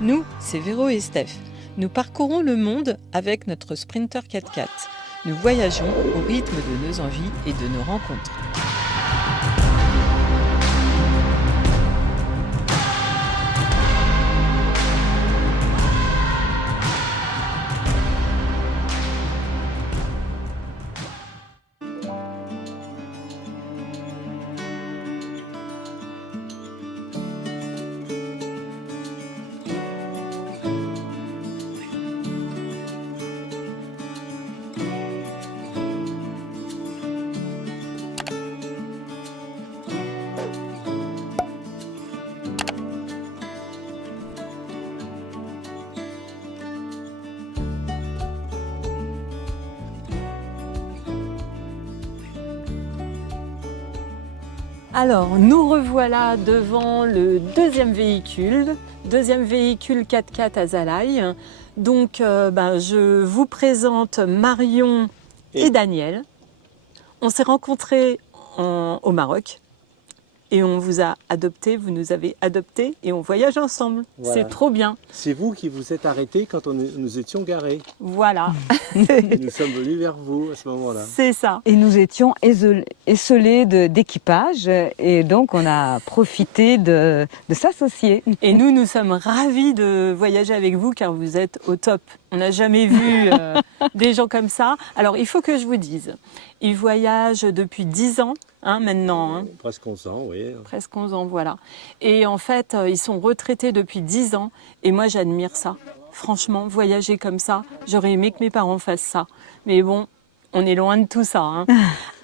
Nous, c'est Véro et Steph. Nous parcourons le monde avec notre Sprinter 4x4. Nous voyageons au rythme de nos envies et de nos rencontres. Alors, nous revoilà devant le deuxième véhicule 4x4 Azalaï. Donc, je vous présente Marion et Daniel. On s'est rencontrés au Maroc et on vous a adoptés, vous nous avez adoptés et on voyage ensemble. Voilà. C'est trop bien. C'est vous qui vous êtes arrêtés quand nous étions garés. Voilà. Nous sommes venus vers vous à ce moment-là. C'est ça. Et nous étions esselés d'équipage et donc on a profité de s'associer. Et nous sommes ravis de voyager avec vous car vous êtes au top. On n'a jamais vu des gens comme ça. Alors il faut que je vous dise, ils voyagent depuis 10 ans. Maintenant. Presque 11 ans, oui. Presque 11 ans, voilà. Et en fait, ils sont retraités depuis 10 ans. Et moi, j'admire ça. Franchement, voyager comme ça, j'aurais aimé que mes parents fassent ça. Mais bon, on est loin de tout ça.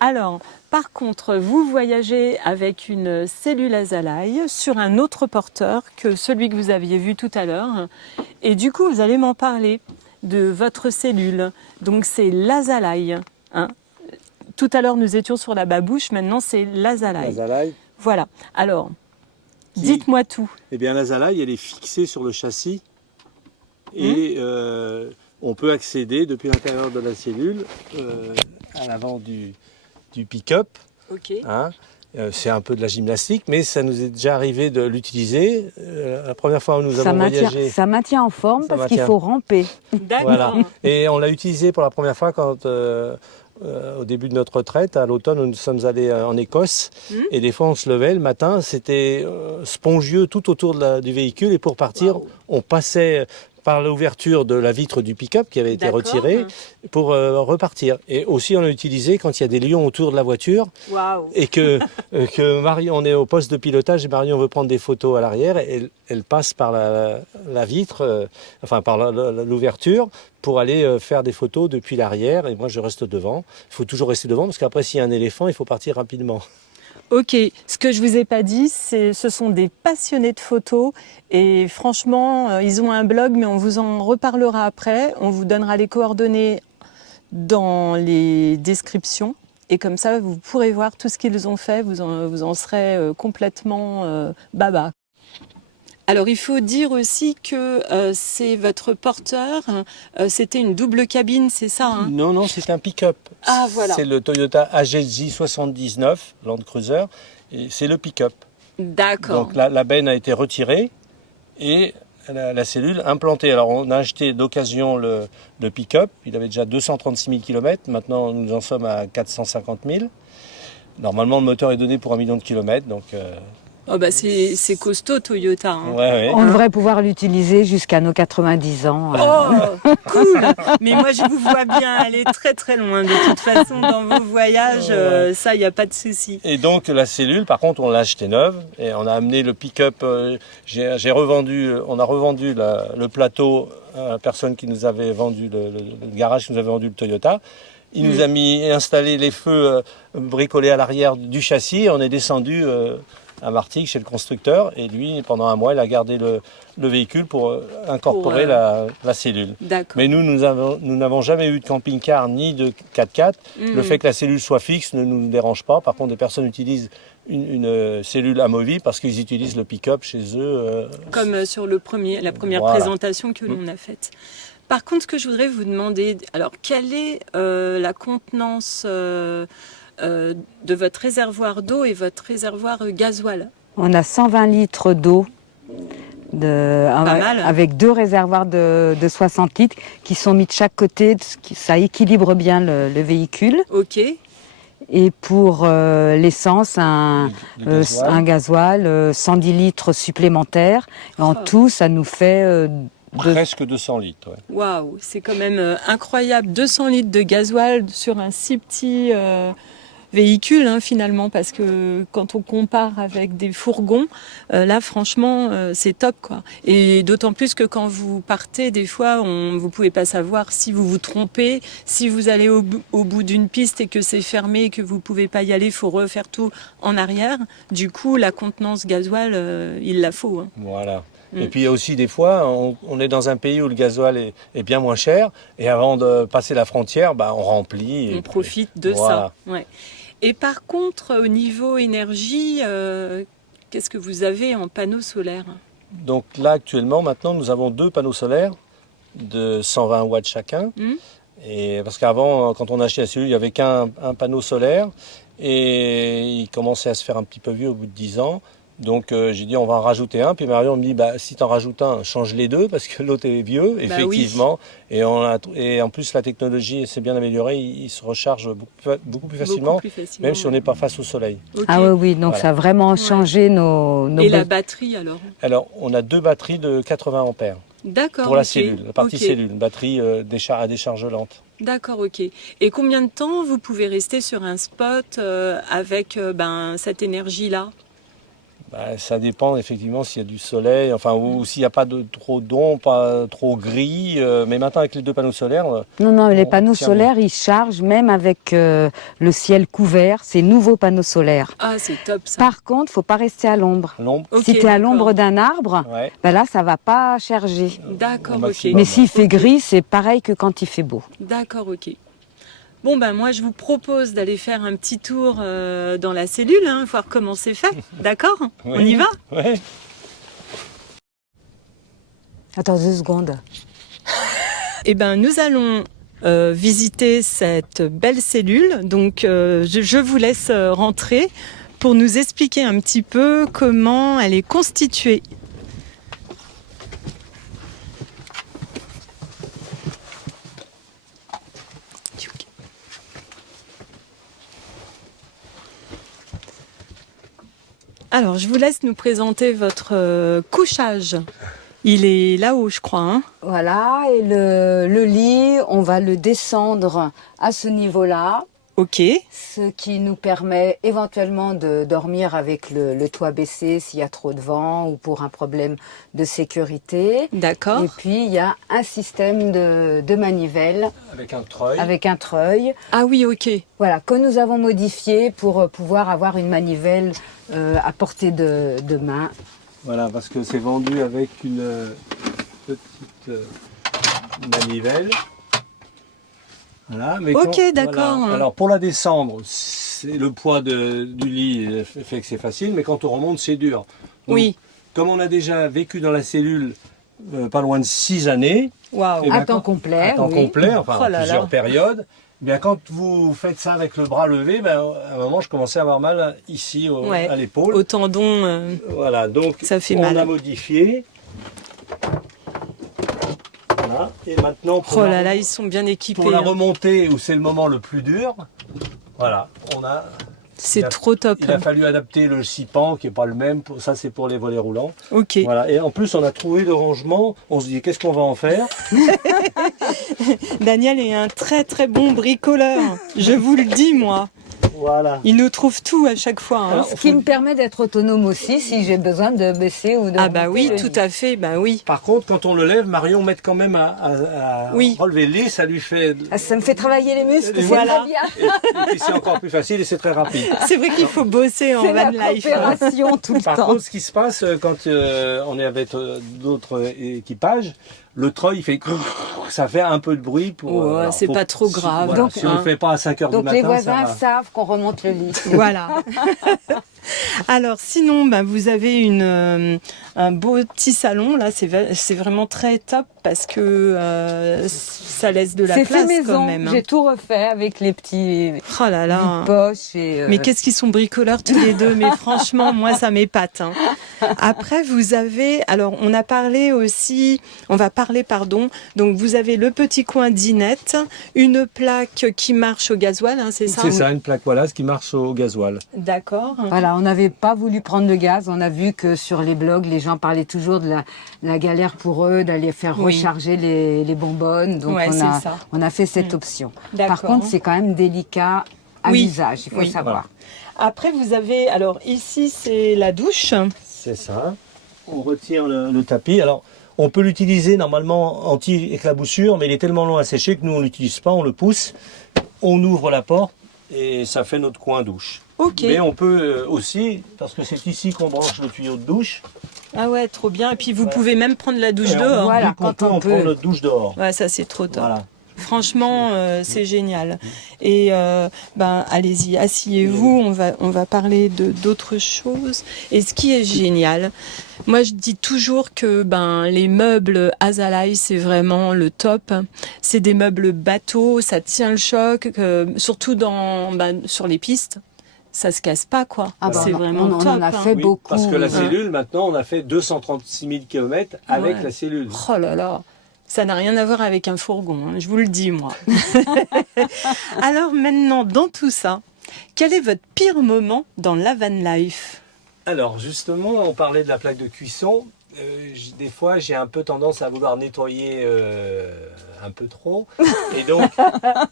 Alors, par contre, vous voyagez avec une cellule Azalaï sur un autre porteur que celui que vous aviez vu tout à l'heure. Et du coup, vous allez m'en parler de votre cellule. Donc, c'est l'Azalaï. Tout à l'heure, nous étions sur la babouche, maintenant c'est l'Azalaï. L'Azalaï. Voilà. Alors, dites-moi tout. Eh bien, l'Azalaï, elle est fixée sur le châssis et on peut accéder depuis l'intérieur de la cellule à l'avant du pick-up. Ok. C'est un peu de la gymnastique, mais ça nous est déjà arrivé de l'utiliser. La première fois où nous avons voyagé... Ça maintient en forme parce qu'il faut ramper. D'accord. Voilà. Et on l'a utilisé pour la première fois quand... au début de notre retraite, à l'automne, nous sommes allés en Écosse et des fois on se levait le matin, c'était spongieux tout autour du véhicule et pour partir, on passait par l'ouverture de la vitre du pick-up qui avait été retirée pour repartir. Et aussi on l'a utilisé quand il y a des lions autour de la voiture et que Marion, on est au poste de pilotage et Marion veut prendre des photos à l'arrière, elle passe par la vitre, par l'ouverture pour aller faire des photos depuis l'arrière et moi je reste devant. Il faut toujours rester devant parce qu'après s'il y a un éléphant, il faut partir rapidement. Ok, ce que je vous ai pas dit, ce sont des passionnés de photos et franchement, ils ont un blog, mais on vous en reparlera après. On vous donnera les coordonnées dans les descriptions et comme ça, vous pourrez voir tout ce qu'ils ont fait. Vous en serez complètement baba. Alors, il faut dire aussi que c'est votre porteur, c'était une double cabine, c'est ça Non, c'est un pick-up. Ah, voilà. C'est le Toyota AGZ 79 Land Cruiser, et c'est le pick-up. D'accord. Donc la benne a été retirée et la cellule implantée. Alors, on a acheté d'occasion le pick-up, il avait déjà 236 000 km, maintenant nous en sommes à 450 000. Normalement, le moteur est donné pour 1 million de kilomètres, donc... Oh c'est costaud Toyota. Ouais. On devrait pouvoir l'utiliser jusqu'à nos 90 ans. Oh, cool. Mais moi, je vous vois bien aller très très loin. De toute façon, dans vos voyages, ça, il n'y a pas de souci. Et donc, la cellule, par contre, on l'a achetée neuve. Et on a amené le pick-up. On a revendu le plateau à la personne qui nous avait vendu, le garage qui nous avait vendu le Toyota. Il nous a installé les feux bricolés à l'arrière du châssis. On est descendu... à Martigues chez le constructeur et lui pendant un mois il a gardé le véhicule pour incorporer la cellule. Mais nous n'avons jamais eu de camping-car ni de 4x4. Le fait que la cellule soit fixe ne nous dérange pas. Par contre des personnes utilisent une cellule amovible parce qu'ils utilisent le pick-up chez eux. Comme sur la première présentation que l'on a faite. Par contre ce que je voudrais vous demander, alors quelle est la contenance de votre réservoir d'eau et votre réservoir gasoil? On a 120 litres d'eau mal. Avec 2 réservoirs de 60 litres qui sont mis de chaque côté. Ça équilibre bien le véhicule. Ok. Et pour l'essence, un gasoil, 110 litres supplémentaires. Et en tout, ça nous fait... Presque 200 litres. Ouais. Waouh, c'est quand même incroyable. 200 litres de gasoil sur un si petit véhicule, hein, finalement, parce que quand on compare avec des fourgons, là, franchement, c'est top, quoi. Et d'autant plus que quand vous partez, des fois, vous pouvez pas savoir si vous vous trompez, si vous allez au bout d'une piste et que c'est fermé et que vous pouvez pas y aller, il faut refaire tout en arrière. Du coup, la contenance gasoil, il la faut. Hein. Voilà. Et puis il y a aussi des fois, on est dans un pays où le gasoil est bien moins cher, et avant de passer la frontière, on remplit. On profite de voilà. ça. Ouais. Et par contre, au niveau énergie, qu'est-ce que vous avez en panneaux solaires? Donc là, actuellement, maintenant, nous avons 2 panneaux solaires de 120 watts chacun. Et parce qu'avant, quand on a acheté la cellule, il n'y avait qu'un panneau solaire, et il commençait à se faire un petit peu vieux au bout de 10 ans. Donc j'ai dit on va en rajouter un, puis Marion me dit si tu en rajoutes un, change les 2 parce que l'autre est vieux, effectivement. Oui. Et en plus la technologie s'est bien améliorée, il se recharge beaucoup plus facilement, même si on n'est pas face au soleil. Okay. Ah oui, donc voilà. Ça a vraiment changé nos... Et la batterie alors? Alors on a 2 batteries de 80 ampères. D'accord. Pour la cellule, la partie cellule, une batterie à décharge lente. D'accord, ok. Et combien de temps vous pouvez rester sur un spot avec cette énergie-là? Ça dépend effectivement s'il y a du soleil, ou s'il n'y a pas trop d'ombre, pas trop gris. Mais maintenant avec les 2 panneaux solaires... Non, les panneaux solaires, ils chargent même avec le ciel couvert, ces nouveaux panneaux solaires. Ah, c'est top ça. Par contre, il ne faut pas rester à l'ombre. Si tu es à l'ombre d'un arbre, là, ça ne va pas charger. D'accord, ok. Mais s'il fait gris, c'est pareil que quand il fait beau. D'accord, ok. Bon, moi, je vous propose d'aller faire un petit tour dans la cellule, voir comment c'est fait. D'accord? Oui. On y va? Oui. Attends 2 secondes. Nous allons visiter cette belle cellule. Donc, je vous laisse rentrer pour nous expliquer un petit peu comment elle est constituée. Alors, je vous laisse nous présenter votre couchage. Il est là-haut, je crois. Hein. Voilà, et le lit, on va le descendre à ce niveau-là. Ok. Ce qui nous permet éventuellement de dormir avec le toit baissé s'il y a trop de vent ou pour un problème de sécurité. D'accord. Et puis, il y a un système de manivelle. Avec un treuil. Ah oui, ok. Voilà, que nous avons modifié pour pouvoir avoir une manivelle à portée de main. Voilà, parce que c'est vendu avec une petite manivelle. Voilà, mais d'accord. Voilà. Alors pour la descendre, le poids du lit fait que c'est facile, mais quand on remonte, c'est dur. Donc, oui. Comme on a déjà vécu dans la cellule pas loin de 6 années, à temps complet, plusieurs périodes, quand vous faites ça avec le bras levé, à un moment je commençais à avoir mal ici à l'épaule. Au tendon. Voilà, donc ça fait mal. On a modifié. Voilà. Et maintenant, ils sont bien équipés. Pour la remontée, où c'est le moment le plus dur, voilà, c'est trop top. Il a fallu adapter le sipan qui n'est pas le même. Ça, c'est pour les volets roulants. Ok. Voilà. Et en plus, on a trouvé le rangement. On se dit, qu'est-ce qu'on va en faire? Daniel est un très très bon bricoleur. Je vous le dis, moi. Voilà. Il nous trouve tout à chaque fois. Alors, ce qui me permet d'être autonome aussi si j'ai besoin de baisser ou de... Ah oui, tout à fait, oui. Par contre, quand on le lève, Marion m'aide quand même à relever le lit, ça lui fait... ça me fait travailler les muscles, voilà. Bien. Et puis c'est encore plus facile et c'est très rapide. C'est vrai qu'il faut bosser en van life. C'est la coopération tout le temps. Par contre, ce qui se passe quand on est avec d'autres équipages, le treuil, il fait... Ça fait un peu de bruit. C'est pas trop grave. Voilà, si on ne le fait pas à 5 h du matin, donc les voisins savent qu'on remonte le lit. Voilà. Alors sinon, vous avez un beau petit salon. Là, c'est vraiment très top parce que ça laisse de la C'est place fait maison. quand même. J'ai tout refait avec les petits Oh là là. poches. Et, Mais qu'est-ce qu'ils sont bricoleurs tous les deux. Mais franchement, moi, ça m'épate. Hein. Après, vous avez... Alors, on va parler, donc vous avez le petit coin dinette, une plaque qui marche au gasoil, hein, c'est ça? C'est ça, une plaque Wallace qui marche au gasoil. D'accord. Voilà, on n'avait pas voulu prendre de gaz. On a vu que sur les blogs, les gens parlaient toujours de la galère pour eux d'aller faire Oui. recharger les bonbonnes. Donc Ouais, c'est ça. on a fait cette option. D'accord. Par contre, c'est quand même délicat à Oui. l'usage, il faut Oui. savoir. Après, vous avez... Alors, ici, c'est la douche. C'est ça. On retire le tapis. Alors, on peut l'utiliser normalement anti-éclaboussure, mais il est tellement long à sécher que nous, on ne l'utilise pas. On le pousse, on ouvre la porte et ça fait notre coin douche. Ok. Mais on peut aussi, parce que c'est ici qu'on branche le tuyau de douche, Ah ouais, trop bien. Et puis, vous Ouais. pouvez même prendre la douche et dehors. Voilà, vu qu'on quand on on peut. prend notre douche dehors. Ouais, ça, c'est trop top. Voilà. Franchement, c'est génial. Et allez-y, asseyez-vous. On va parler d'autres choses. Et ce qui est génial, moi je dis toujours que les meubles Azalai, c'est vraiment le top. C'est des meubles bateaux, ça tient le choc, surtout sur les pistes. Ça se casse pas, quoi. Ah bah, c'est vraiment on top. en a fait Oui, beaucoup. parce que la cellule, maintenant, on a fait 236 000 km avec Ouais. la cellule. Oh là là, ça n'a rien à voir avec un fourgon, hein, je vous le dis, moi. Alors maintenant, dans tout ça, quel est votre pire moment dans la van life? Alors, justement, on parlait de la plaque de cuisson. Des fois, j'ai un peu tendance à vouloir nettoyer un peu trop. Et donc,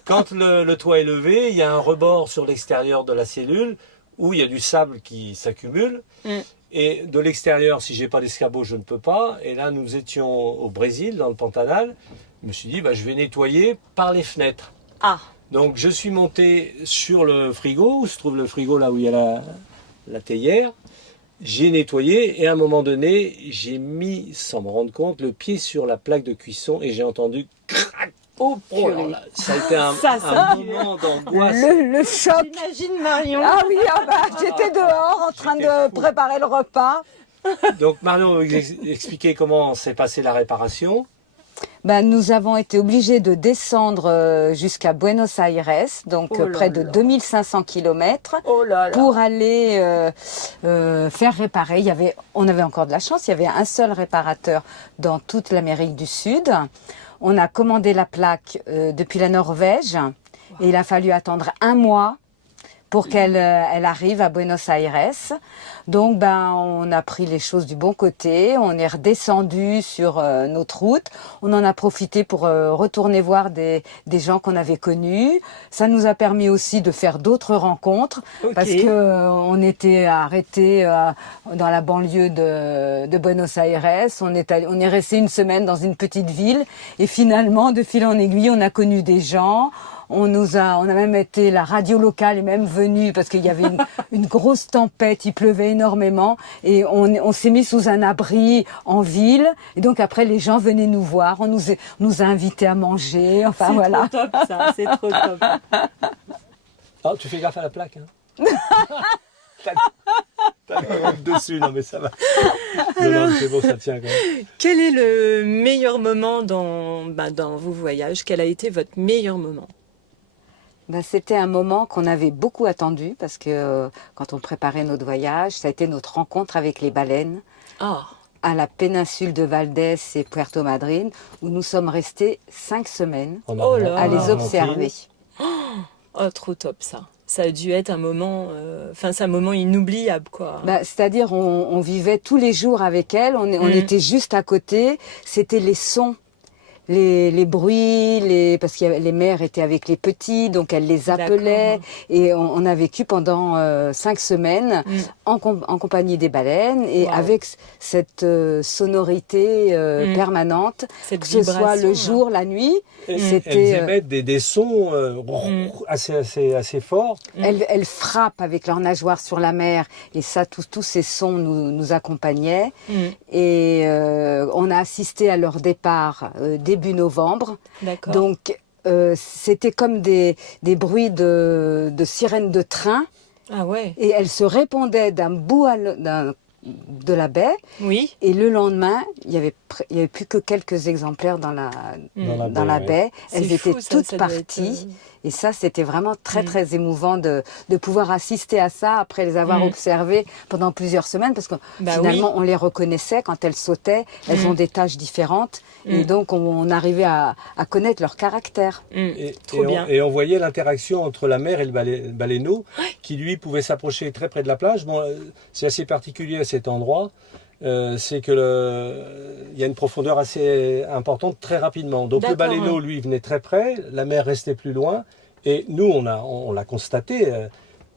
quand le toit est levé, il y a un rebord sur l'extérieur de la cellule où il y a du sable qui s'accumule. Mm. Et de l'extérieur, si j'ai pas d'escabeau, je ne peux pas. Et là, nous étions au Brésil, dans le Pantanal. Je me suis dit, je vais nettoyer par les fenêtres. Ah, Donc, je suis monté sur le frigo, où se trouve le frigo, là où il y a la théière. J'ai nettoyé et à un moment donné, j'ai mis, sans me rendre compte, le pied sur la plaque de cuisson et j'ai entendu crac. oh Oh là purée. là, ça a été un Ça moment d'angoisse. Le choc. J'imagine Marion. Ah oui, j'étais dehors en train J'étais de fou. préparer le repas. Donc Marion va vous expliquer comment s'est passée la réparation. Nous avons été obligés de descendre jusqu'à Buenos Aires, donc Oh là près de là. 2500 km, Oh là là. pour aller faire réparer. On avait encore de la chance, il y avait un seul réparateur dans toute l'Amérique du Sud. On a commandé la plaque depuis la Norvège et il a fallu attendre un mois pour qu'elle arrive à Buenos Aires. Donc, on a pris les choses du bon côté, on est redescendu sur notre route, on en a profité pour retourner voir des gens qu'on avait connus. Ça nous a permis aussi de faire d'autres rencontres, Ok. parce que on était arrêtés dans la banlieue de Buenos Aires. On est resté une semaine dans une petite ville, et finalement, de fil en aiguille, on a connu des gens. On a même été, la radio locale est même venue parce qu'il y avait une grosse tempête, il pleuvait énormément et on s'est mis sous un abri en ville. Et donc après, les gens venaient nous voir, on nous a invités à manger, enfin C'est voilà. trop top ça, c'est trop top. Ah, tu fais gaffe à la plaque. Hein. T'as le ventre dessus, non mais ça va. Non, c'est bon, ça tient quand même. Quel est le meilleur moment dans vos voyages? Quel a été votre meilleur moment? C'était un moment qu'on avait beaucoup attendu parce que quand on préparait notre voyage, ça a été notre rencontre avec les baleines Ah, à la péninsule de Valdés et Puerto Madryn, où nous sommes restés 5 semaines Oh là à les Ah, observer. oh, trop top ça. Ça a dû être un moment, c'est un moment inoubliable quoi. C'est-à-dire, on vivait tous les jours avec elles, on était juste à côté, c'était les sons. Les bruits, parce que les mères étaient avec les petits, donc elles les appelaient. D'accord. Et on a vécu pendant 5 semaines en compagnie des baleines et Wow. avec cette sonorité permanente, Cette que ce soit vibration, le là. jour, la nuit. Elles C'était, émettent des sons assez forts. elles frappent avec leurs nageoires sur la mer et ça, tous ces sons nous accompagnaient. Et on a assisté à leur départ début novembre. D'accord. Donc c'était comme des bruits de sirènes de train Ah ouais. et elles se répondaient d'un de la baie. Oui. Et le lendemain, il y avait plus que quelques exemplaires dans la ouais. baie. Elles C'est étaient fou, ça, toutes ça doit être, parties. Et ça, c'était vraiment très émouvant de pouvoir assister à ça après les avoir observées pendant plusieurs semaines, parce que finalement, on les reconnaissait quand elles sautaient. Elles ont des tâches différentes. Et donc, on arrivait à connaître leur caractère. Trop bien. Et on voyait l'interaction entre la mère et le baleineau, qui lui pouvait s'approcher très près de la plage. Bon, c'est assez particulier à cet endroit. C'est que il y a une profondeur assez importante très rapidement. Donc le baleineau, lui, venait très près, la mer restait plus loin, et nous, on l'a constaté,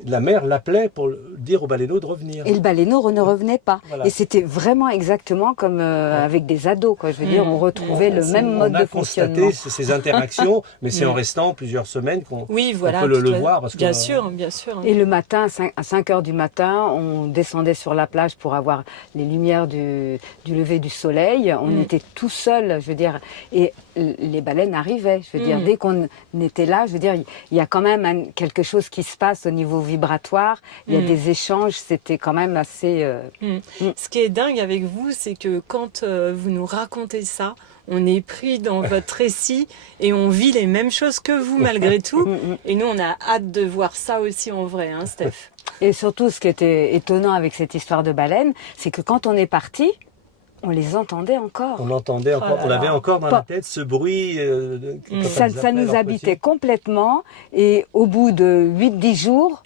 la mer l'appelait pour dire au baleineau de revenir. Et le baleineau ne revenait pas. Voilà. Et c'était vraiment exactement comme avec des ados, quoi. Je veux dire, on retrouvait le même mode de fonctionnement. On a constaté ces interactions, mais c'est en restant plusieurs semaines qu'on peut le voir. Parce bien que, sûr, bien sûr. Et le matin, à 5 heures du matin, on descendait sur la plage pour avoir les lumières du lever du soleil. On était tout seul, je veux dire, et les baleines arrivaient. Je veux dire, dès qu'on était là, je veux dire, il y a quand même quelque chose qui se passe au niveau vibratoire. Il y a des échanges. C'était quand même assez. Ce qui est dingue avec vous, c'est que quand vous nous racontez ça, on est pris dans votre récit et on vit les mêmes choses que vous malgré tout. Et nous, on a hâte de voir ça aussi en vrai, hein, Steph. Et surtout, ce qui était étonnant avec cette histoire de baleine, c'est que quand on est parti, on les entendait encore. On entendait encore, on avait encore dans la tête ce bruit. Ça nous habitait complètement. Et au bout de 8-10 jours,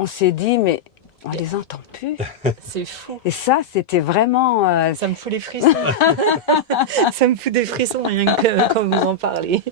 on s'est dit, mais on les entend plus. C'est fou. Et ça, c'était vraiment... Ça me fout les frissons. Ça me fout des frissons rien que quand vous en parlez.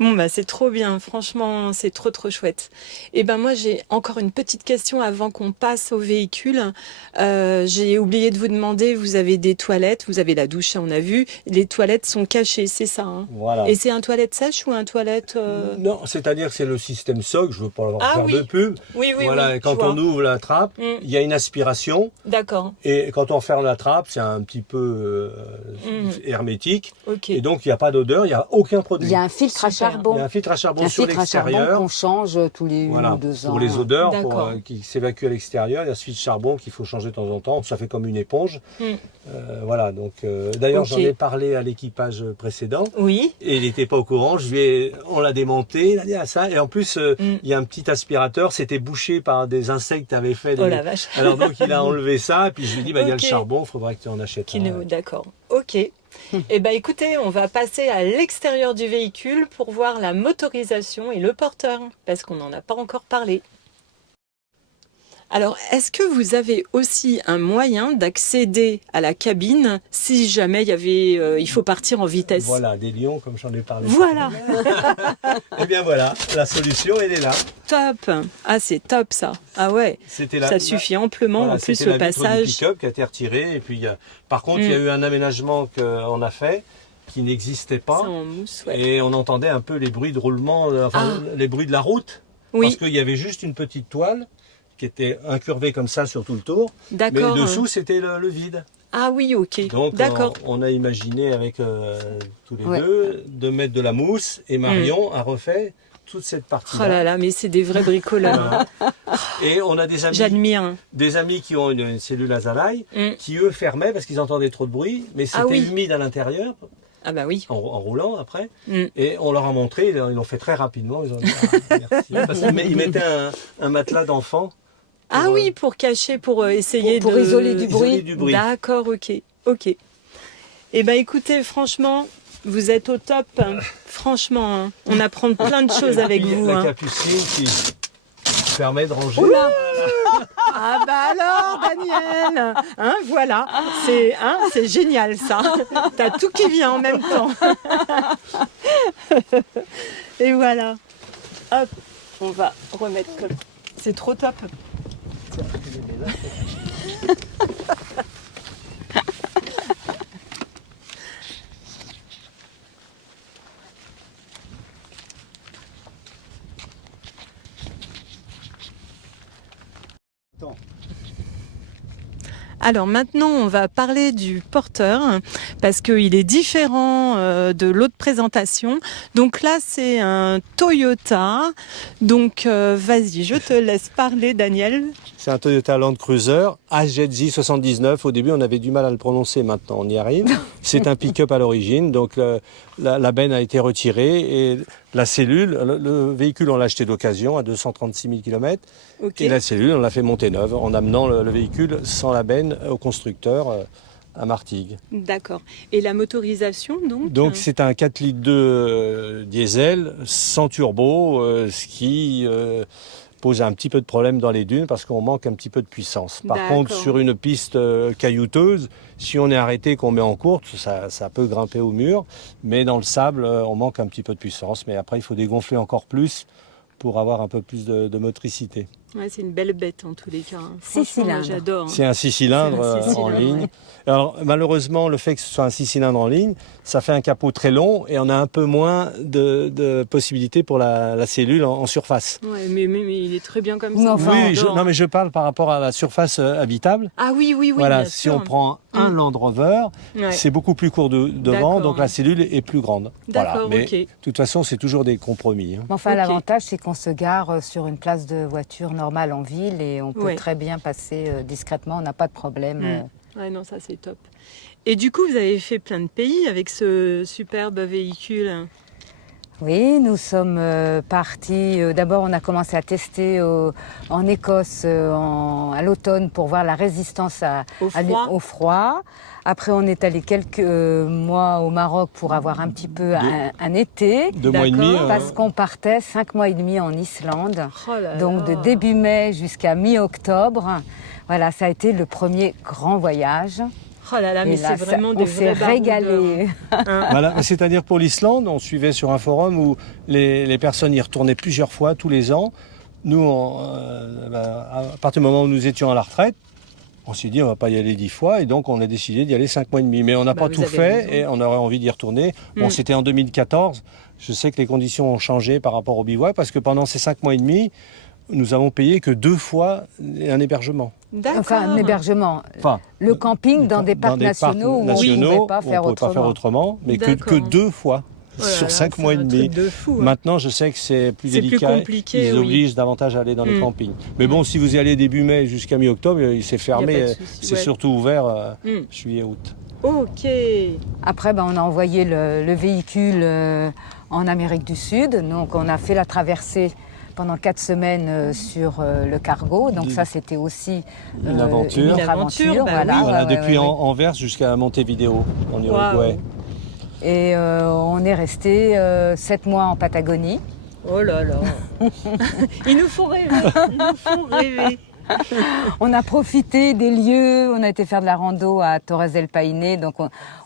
Bon, bah, c'est trop bien. Franchement, c'est trop, trop chouette. Et ben, moi, j'ai encore une petite question avant qu'on passe au véhicule. J'ai oublié de vous demander, vous avez des toilettes, vous avez la douche, ça, on a vu. Les toilettes sont cachées, c'est ça, hein. Voilà. Et c'est un toilette sèche ou un toilette... Non, c'est-à-dire que c'est le système SOC, je ne veux pas leur faire de pub. Oui, voilà, oui, quand on ouvre la trappe, il y a une aspiration. D'accord. Et quand on ferme la trappe, c'est un petit peu hermétique. Okay. Et donc, il n'y a pas d'odeur, il n'y a aucun produit. Il y a un filtre à charbon. Il y a un filtre à charbon sur l'extérieur. Qu'on change tous les 1 ou 2 ans. Pour les odeurs qui s'évacuent à l'extérieur, il y a ce filtre charbon qu'il faut changer de temps en temps. Ça fait comme une éponge. Voilà, donc d'ailleurs, j'en ai parlé à l'équipage précédent. Oui. Et il n'était pas au courant. On l'a démonté, il a dit à ça. Et en plus, il y a un petit aspirateur, c'était bouché par des insectes qui avaient fait. Oh la vache. Alors donc, il a enlevé ça. Et puis je lui ai dit, il y a le charbon, il faudrait que tu en achètes un. D'accord. Ok. Eh ben, écoutez, on va passer à l'extérieur du véhicule pour voir la motorisation et le porteur, parce qu'on n'en a pas encore parlé. Alors, est-ce que vous avez aussi un moyen d'accéder à la cabine si jamais il faut partir en vitesse? Voilà, des lions, comme j'en ai parlé. Voilà. Eh bien voilà, la solution, elle est là. Top. Ah, c'est top ça. Ah ouais. Ça suffit amplement. Voilà, en plus, le passage. Du pick-up qui a été retiré. Et puis, par contre, il y a eu un aménagement qu'on a fait qui n'existait pas. En mousse, ouais. Et on entendait un peu les bruits de roulement, les bruits de la route. Oui. Parce qu'il y avait juste une petite toile qui était incurvée comme ça sur tout le tour. D'accord. Mais dessous, c'était le vide. Ah oui, ok. Donc, d'accord. On a imaginé avec tous les deux de mettre de la mousse. Et Marion a refait toute cette partie-là. Oh là là, mais c'est des vrais bricoleurs. Et on a des amis. J'admire. Des amis qui ont une cellule Azalaï, qui eux fermaient parce qu'ils entendaient trop de bruit, mais c'était humide à l'intérieur. Ah bah oui. En roulant après. Et on leur a montré, ils l'ont fait très rapidement. Ils ont dit merci. Parce qu'ils mettaient un matelas d'enfant. Ah oui, pour cacher, pour essayer pour isoler du bruit. D'accord, ok. Eh ben écoutez, franchement, vous êtes au top. Franchement, hein. On apprend plein de choses avec vous. La capucine qui permet de ranger. Oula. Ah bah alors, Daniel, hein, voilà, c'est génial ça. T'as tout qui vient en même temps. Et voilà. Hop, on va remettre comme. C'est trop top. Alors maintenant, on va parler du porteur parce qu'il est différent de l'autre présentation. Donc là, c'est un Toyota. Donc vas-y, je te laisse parler, Daniel. C'est un Toyota Land Cruiser AZZ 79. Au début, on avait du mal à le prononcer. Maintenant, on y arrive. C'est un pick-up à l'origine. Donc la benne a été retirée et la cellule, le véhicule, on l'a acheté d'occasion à 236 000 km. Ok. Et la cellule, on l'a fait monter neuve en amenant le véhicule sans la benne au constructeur à Martigues. D'accord. Et la motorisation, donc Donc c'est un 4 litres 2 diesel sans turbo, ce qui pose un petit peu de problème dans les dunes parce qu'on manque un petit peu de puissance. Par D'accord. contre, sur une piste caillouteuse, si on est arrêté, qu'on met en courte, ça peut grimper au mur, mais dans le sable, on manque un petit peu de puissance. Mais après, il faut dégonfler encore plus pour avoir un peu plus de motricité. Ouais, c'est une belle bête en tous les cas. 6 Franchement, moi, cylindres. j'adore. C'est un 6 cylindres C'est un 6 en cylindres, ligne. ouais. Alors malheureusement, le fait que ce soit un 6 cylindres en ligne, ça fait un capot très long et on a un peu moins de possibilités pour la cellule en surface. Ouais, mais il est très bien comme Mais ça. enfin, moi, Oui, j'adore. non mais je parle par rapport à la surface habitable. Ah oui, Voilà, bien si sûr. on prend un Land Rover, Ouais. c'est beaucoup plus court devant, D'accord. donc la cellule est plus grande. D'accord, Mais ok. de toute façon, c'est toujours des compromis. Hein. Mais enfin, Ok. l'avantage, c'est qu'on se gare sur une place de voiture normale en ville et on peut Ouais. très bien passer discrètement, on n'a pas de problème. Ouais, non, ça c'est top. Et du coup, vous avez fait plein de pays avec ce superbe véhicule. Oui, nous sommes partis. D'abord, on a commencé à tester en Écosse à l'automne pour voir la résistance au froid. Après, on est allé quelques mois au Maroc pour avoir un petit peu un été. 2 mois et demi. D'accord. Parce qu'on partait 5 mois et demi en Islande. Oh là Donc là. de début mai jusqu'à mi-octobre. Voilà, ça a été le premier grand voyage. Oh là là, mais Et là, c'est vraiment on des s'est vrais régalé. Voilà, c'est-à-dire pour l'Islande, on suivait sur un forum où les personnes y retournaient plusieurs fois tous les ans. Nous, à partir du moment où nous étions à la retraite, on s'est dit on va pas y aller 10 fois et donc on a décidé d'y aller 5 mois et demi. Mais on n'a Bah, pas vous tout avez fait raison. et on aurait envie d'y retourner. Bon, c'était en 2014. Je sais que les conditions ont changé par rapport au bivouac parce que pendant ces 5 mois et demi, nous avons payé que 2 fois un hébergement. D'accord. Enfin, un hébergement. Enfin, Le camping dans des parcs nationaux où on ne pouvait pas faire autrement. mais que D'accord. 2 fois Oh là sur là, 5 c'est mois et un demi. truc de fou, hein. Maintenant, je sais que c'est plus C'est plus délicat. compliqué, Ils oui. obligent davantage à aller dans les campings. Mais bon, si vous y allez début mai jusqu'à mi-octobre, il s'est fermé. pas de souci, C'est ouais. surtout ouvert juillet-août. Ok. Après, on a envoyé le véhicule en Amérique du Sud. Donc, on a fait la traversée pendant 4 semaines sur le cargo. Donc, ça, c'était aussi Une aventure. une Une aventure, bah voilà, oui. Voilà, ouais, depuis ouais, ouais. Anvers jusqu'à Montevideo, en Uruguay. Waouh. Et on est resté 7 mois en Patagonie. Oh là là. Ils nous font rêver. Ils nous font rêver. On a profité des lieux, on a été faire de la rando à Torres del Paine, donc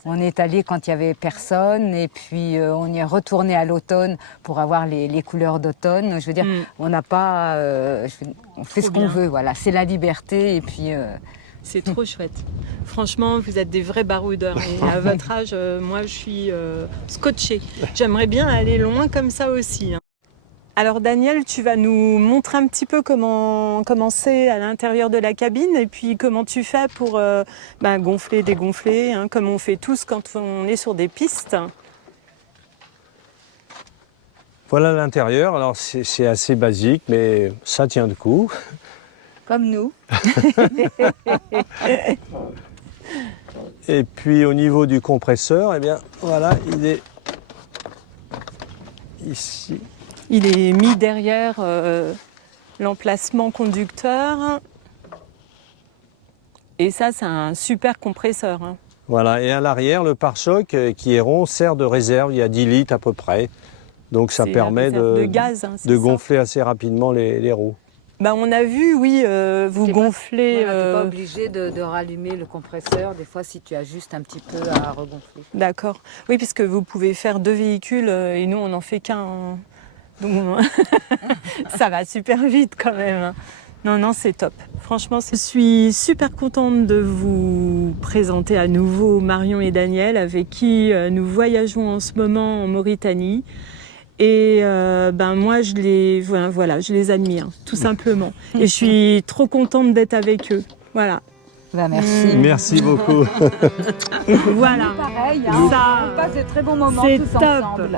on est allé quand il y avait personne et puis on y est retourné à l'automne pour avoir les couleurs d'automne. Je veux dire, on n'a pas, on fait Trop ce qu'on bien. veut, voilà, c'est la liberté et puis C'est trop chouette. Franchement, vous êtes des vrais baroudeurs. Et à votre âge, moi, je suis scotchée. J'aimerais bien aller loin comme ça aussi, hein. Alors Daniel, tu vas nous montrer un petit peu comment c'est à l'intérieur de la cabine et puis comment tu fais pour gonfler, dégonfler, hein, comme on fait tous quand on est sur des pistes. Voilà l'intérieur. Alors, c'est assez basique, mais ça tient le coup. comme nous. Et puis, au niveau du compresseur, eh bien, voilà, il est ici. Il est mis derrière l'emplacement conducteur. Et ça, c'est un super compresseur, hein. Voilà, et à l'arrière, le pare-choc qui est rond sert de réserve, il y a 10 litres à peu près. Donc ça C'est la permet réserve de gaz, hein, c'est de ça. gonfler assez rapidement les roues. On a vu, oui, vous gonflez. Tu n'es pas obligé de rallumer le compresseur, des fois si tu as juste un petit peu à regonfler. D'accord. Oui, puisque vous pouvez faire 2 véhicules et nous, on n'en fait qu'un, hein. Donc, ça va super vite quand même, hein. Non, c'est top. Franchement, je suis super contente de vous présenter à nouveau Marion et Daniel, avec qui nous voyageons en ce moment en Mauritanie. Et moi, je les admire, tout simplement. Et je suis trop contente d'être avec eux. Voilà. Ben, merci. Merci beaucoup. Voilà. Pareil, Ça, on passe de très bons moments c'est tous top. ensemble.